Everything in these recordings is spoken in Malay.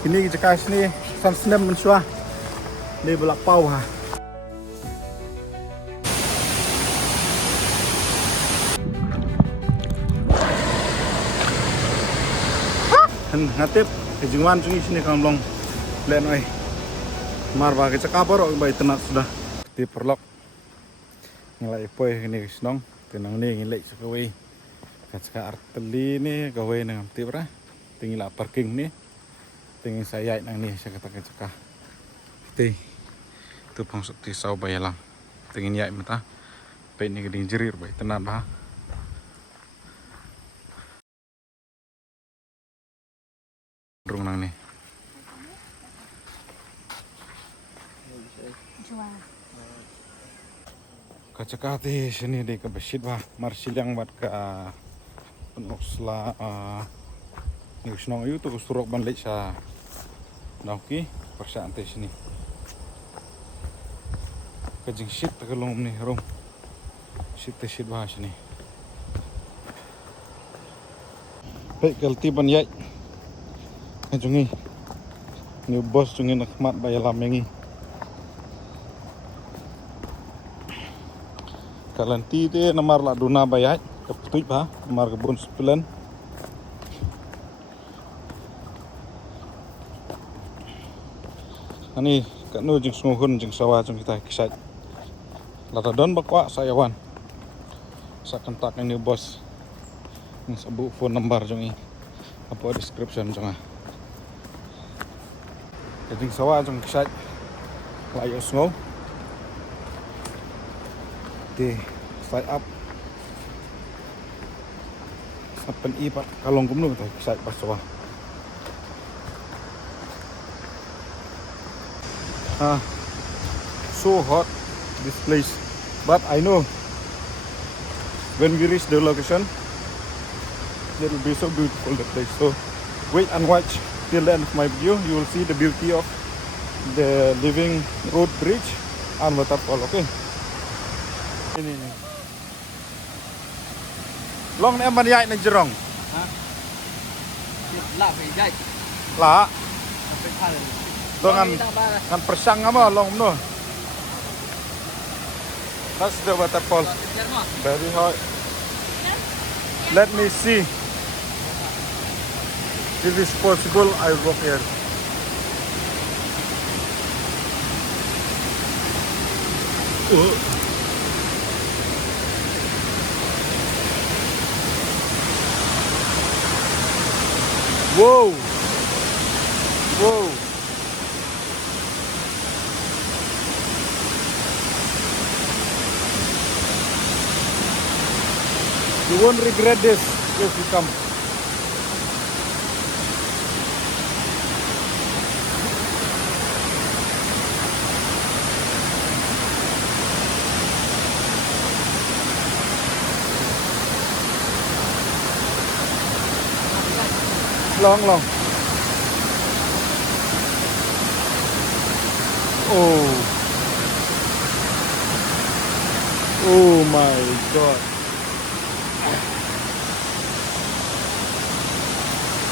Kini jekas ni san senem mensua ni belak pau ha. Ngatip kejungan cungi sini kamlong len oi. Mar ba ke cakapor bai tenat sudah. Di perlok ngelai poy ini snong tenang ni ngilai sakawi. Kacaka arteli ni gawe nang tibra. Tinggal parking ni. Tinggal saya nang ni saya kata kacaka. Ti tu pangsuk ti sau bayalang. Tinggal yai mata. Pai ni geding jerir bai tenat ba. Rung nang ni. Kacakati sini di kebesit bah marsil yang buat ke penusla nusnong itu kusurok balik sa nauki persantai sini kajing shit tagalong ni rom shit bah sini baik kalti ban yai jungi ni bos jungi nakmat bayalam mengi kalanti te namar la duna bayat keputuj ba namar kebun sepelan ani kanu jing sunguhun jing sawah jing kita kisah lata don bakwa sayawan sa kontak ini bos ini sabu phone number jing apa description jing jing sawah jing kisah layo sunguh di slide up sampai ipat kalong gumnu betul kisah pas coba so hot this place but I know when we reach the location it will be so beautiful the place so wait and watch till the end of my video you will see the beauty of the living road bridge and waterfall okay. Ini nih. Long ni emang yai na jerong. Hah? Lah phải dạy. Lah. Phải thay. Dengan persang apa long no. That's the waterfall. Very hot. Let me see. If it's possible, I will walk here. Wow. Wow. You won't regret this if you come. Long. Oh my God.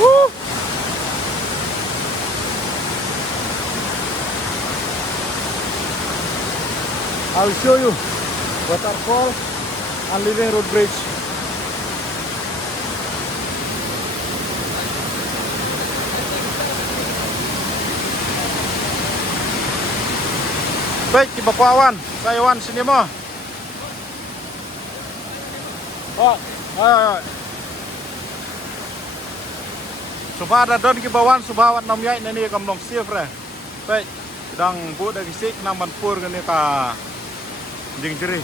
Woo! I'll show you waterfall and living road bridge. Baik, Ibu Kawan, saya Wan sini mo. Oh, ayo. Supaya ada don kibawan subawat nam yai nani kamlong siefre. Baik, sedang bu dari sik naman pur gani ta jing jeri.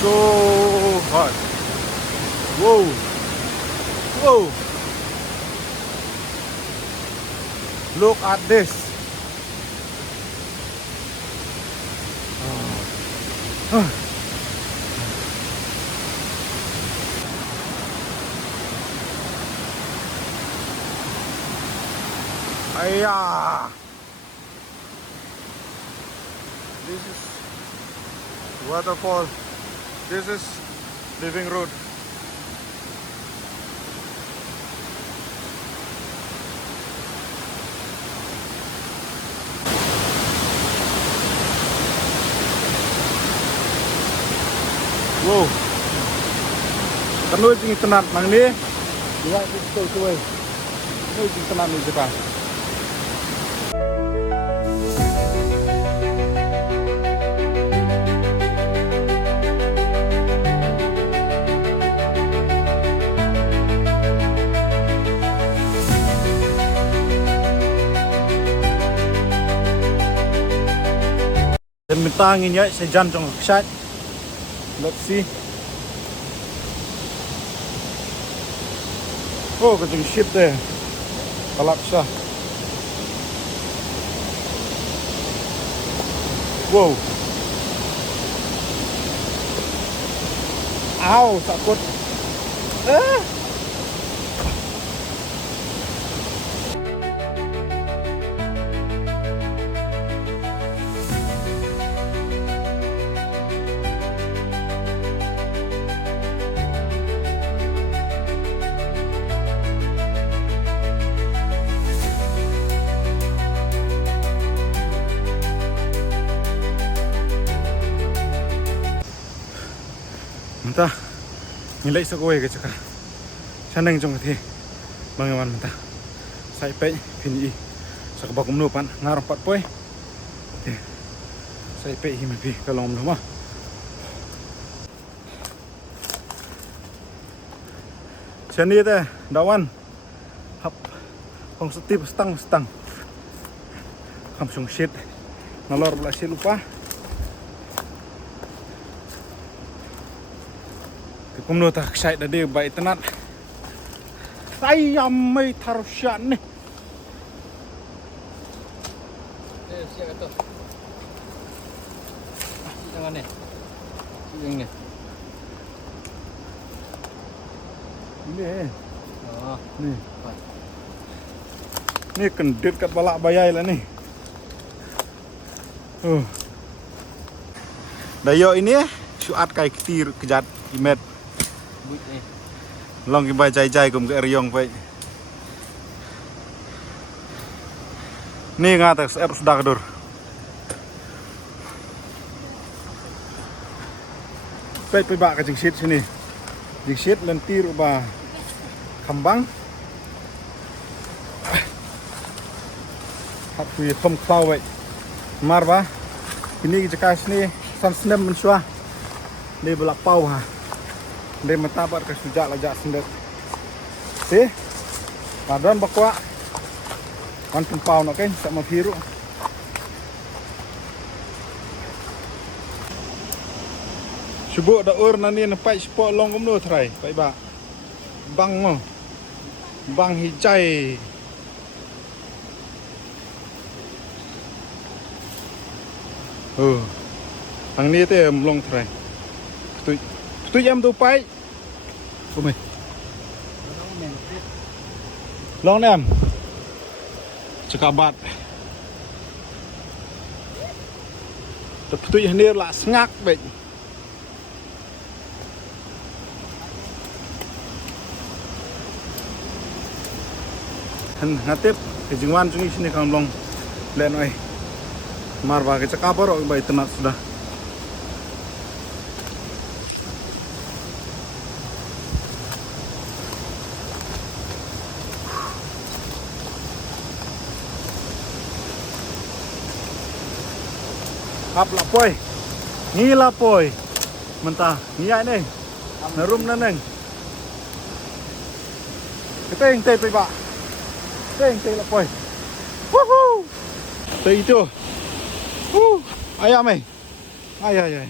So hot. Whoa. Look at this. Ayah. This is waterfall. This is living road. Wow. Kanu jing tenat nang ni. Dia itu tuai. Kanu jing tenat ni Jepang. Dan minta angin ya, saya jam trong shot. Let's see. Oh, kucing ship deh. Kalap siya. Wow. Ow, takut. Mentah nilai sekoe ke cakap sanang jong ke bangawan mentah sai pe pini sak bakum nu pan ngarong pat poi sai pe hi mapi kalom lu mah seni teh dawan hap pong setip stang kamsung shit nalor belah shit lupa kumno tak sai dah dia baik tenat. Saya mai taruh syak ni. Siap tu. Jangan ni. Yang ni. Ni. Oh, Ni. Ni kendit kat balak bayai lah ni. Dayo ini syuat kai ketir kejat imet. buit ni. Long cái bài chạy cùng cái riong vậy. Nih ngatas air sudah kedur. Baik bak ke jengsit sini. Jengsit lentir ubah kembang. Hati thom klau vậy. Mar ba. Ini jaka sini san snem mensua. Ni belak pau ha. Dia mentabat ke sujak lajak sendet. Si, padan bakwa. Kan tempau nak kan sama biru. Subuk dah ur nani nampai spot long kumno try. Baik ba. Bang mo. Bang hijai. Ang ni te long try. Tu jam tu pai. Umi. Long nam. Cekabat. Tu ni lah sengak baik. Ngatip kejengwan cungi sini kan long len oi. Marba ke cekabar oi baik tenat sudah. Hap lah poi. Ngila poi. Mentah. Ngiai ni. Nerum neneng. Keteng teh pai ba. Teng teh lah poi. Woohoo. Teh itu. Ayam eh. Ay.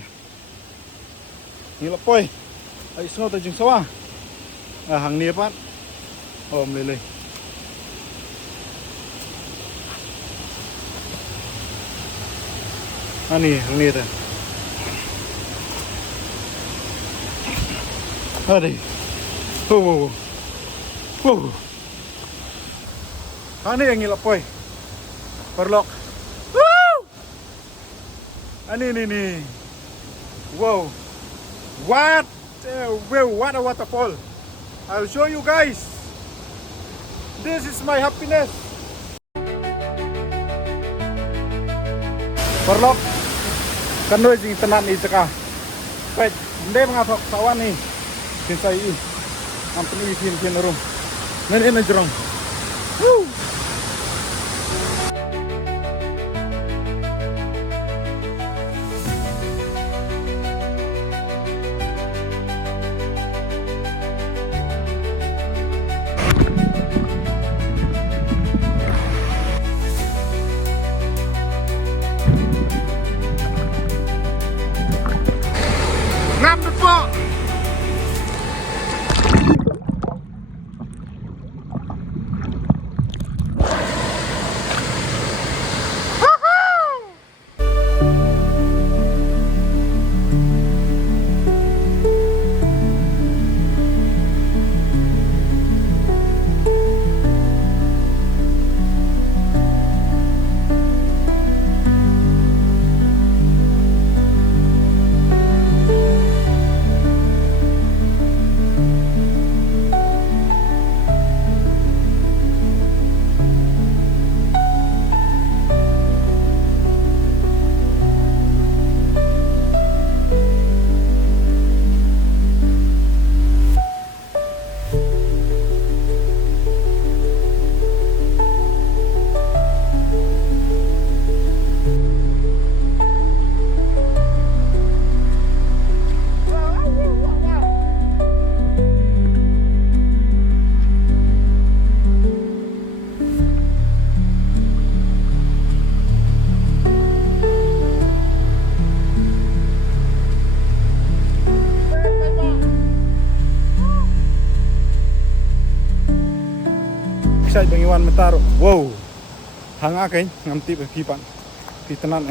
Ngila poi. Ai semua tajung sawa. Hang ni pat. Om lele. Ani tu. Adi. Ani yang ngilap poi. Perlok. Woo! Ini. Wow. What? Wow, what a waterfall. I'll show you guys. This is my happiness. Perlok. Kandoy jing tenan ni cekah. Baik, ndai mengasok sawan ni. Sinsai i. Ampun i fin rum. Nen na jerong. Woo! Ngam po. Saya dengan Iwan Mentaro. Wow. Hanga kain ngamti kipan. Kitenan